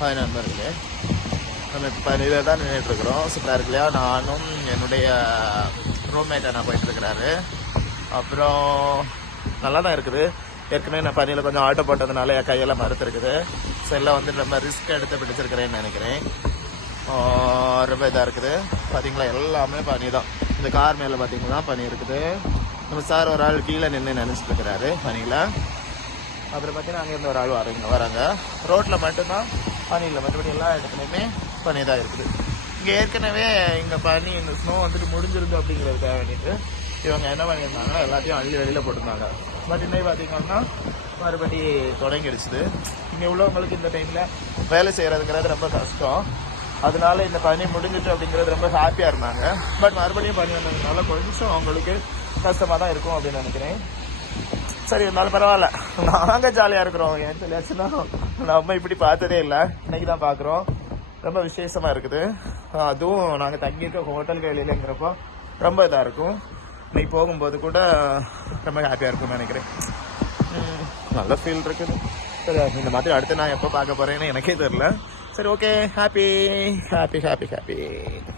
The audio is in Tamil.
ஹாய் நண்பர்களே, நம்ம இப்போ பனியில் தான் நின்றுட்டுருக்குறோம். சூப்பராக இருக்கு இல்லையா? நானும் என்னுடைய ரூம்மேட்டை நான் போயிட்டுருக்கிறாரு. அப்புறம் நல்லா தான் இருக்குது. ஏற்கனவே நான் பனியில் கொஞ்சம் ஆட்டோ போட்டதுனால என் கையெல்லாம் மறுத்துருக்குது. ஸோ எல்லாம் வந்து ரொம்ப ரிஸ்க் எடுத்து பிடிச்சிருக்கிறேன்னு நினைக்கிறேன். ரொம்ப இதாக இருக்குது. பார்த்தீங்களா, எல்லாமே பனி தான். இந்த கார் மேலே பார்த்தீங்கன்னா பனி இருக்குது. நம்ம சார் ஒரு ஆள் கீழே நின்று நினச்சிட்டு இருக்கிறாரு பனியில். அப்புறம் பார்த்தீங்கன்னா அங்கேருந்து ஒரு ஆள் வராங்க. ரோட்டில் மட்டும்தான் பனி இல்லை, மற்றபடி எல்லா இடத்துலையுமே பனி தான் இருக்குது. இங்கே ஏற்கனவே இங்கே பனி இந்த ஸ்னோ வந்துட்டு முடிஞ்சிருந்து அப்படிங்கிறதுக்காக வேண்டிட்டு இவங்க என்ன பண்ணியிருந்தாங்கன்னா எல்லாத்தையும் அள்ளி வெளியில் போட்டிருந்தாங்க. பட் இன்னைக்கு பார்த்தீங்கன்னா மறுபடி தொடங்கிடுச்சுது. இங்கே உள்ளவங்களுக்கு இந்த டைமில் வேலை செய்கிறதுங்கிறது ரொம்ப கஷ்டம். அதனால இந்த பனி முடிஞ்சிட்டு அப்படிங்கிறது ரொம்ப ஹாப்பியாக இருந்தாங்க. பட் மறுபடியும் பனி வந்ததுனால கொஞ்சம் அவங்களுக்கு கஷ்டமாக தான் இருக்கும் அப்படின்னு நினைக்கிறேன். சரி, இருந்தாலும் பரவாயில்ல, நாங்கள் ஜாலியாக இருக்கிறோம். ஏன்னு சொல்லியாச்சுன்னா நம்ம இப்படி பார்த்ததே இல்லை, இன்னைக்கு தான் பார்க்குறோம். ரொம்ப விசேஷமாக இருக்குது. அதுவும் நாங்கள் தங்கியிருக்க ஹோட்டலுக்கு வெளியிலங்கிறப்போ ரொம்ப இதாக இருக்கும். இன்னைக்கு போகும்போது கூட ரொம்ப ஹாப்பியாக இருக்கும்னு நினைக்கிறேன். நல்ல ஃபீல் இருக்குது. சரி, இந்த மாதிரி அடுத்து நான் எப்போ பார்க்க போகிறேன்னு எனக்கே தெரியல. சரி, okay, happy happy happy happy.